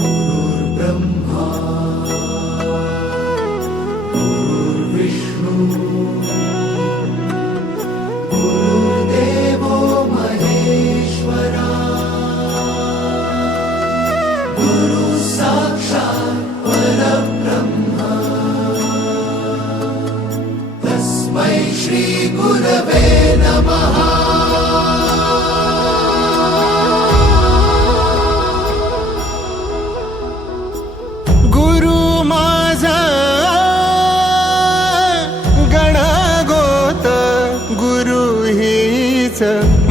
गुरुर्ब्रह्मा गुरुर्विष्णू गुरुर्देवो महेश्वरा गुरु साक्षात् परब्रह्म तस्मै श्री गुरवे नमः।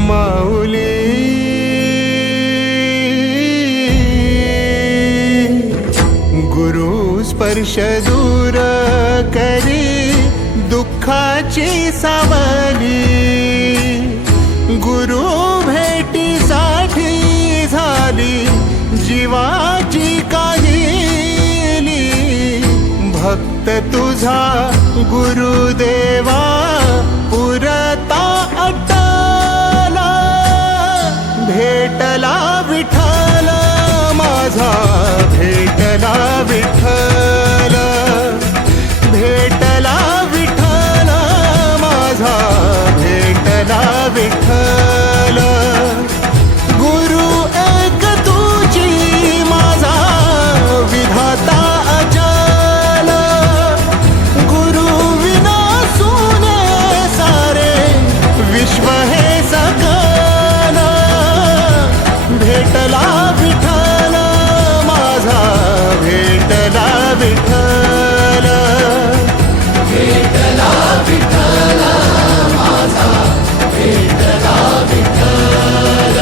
माऊली गुरु स्पर्श दूर करी दुःखाची सावली, गुरु भेटीसाठी झाली जीवाची काहिली। भक्त तुझा गुरुदेवा पुरता अट्टला, भेटला विठ्ठल माझा, भेटला विठ्ठल, भेटला विठ्ठल माझा, भेटला विठ्ठल। गुरु एक तुझी माझा विधाता अचल, गुरु विना सुने सारे विश्व हे सकल। भेटला विठ्ठल माझा, भेटला विठ्ठल, भेटला विठ्ठल माझा, भेटला विठ्ठल।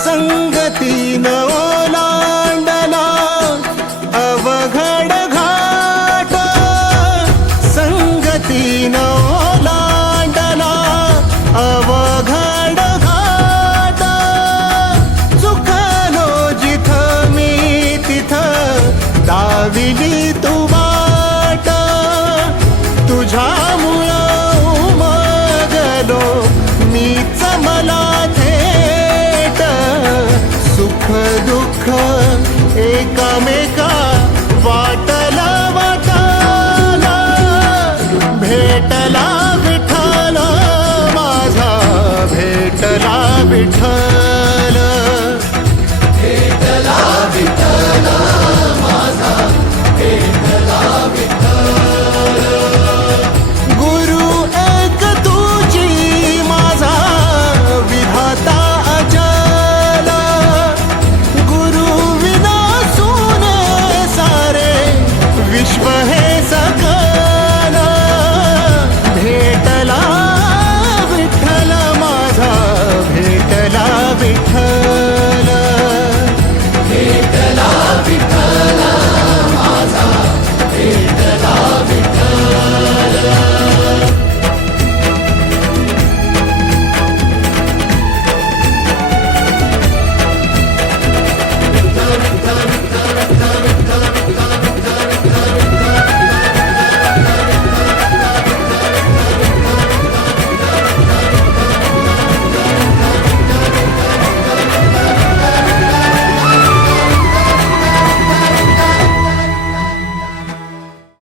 संगतीन ओलांडला अवघड घाट, संगतीन ओलांडला अवघड घाट। चुकलो जिथं मी तिथं दाविली तू वाट, तुझ्यामुळं उमगलो मीच मला थेट। सुख दुःख एकामेका वाटला वाटाला, भेटला विठ्ठल माझा, भेटला विठ्ठल, भेटला विठ्ठल माझा, भेटला विठ्ठल। गुरु एक तुझी माझा विधाता अचल, गुरु विना सुने सारे विश्व हे सकल।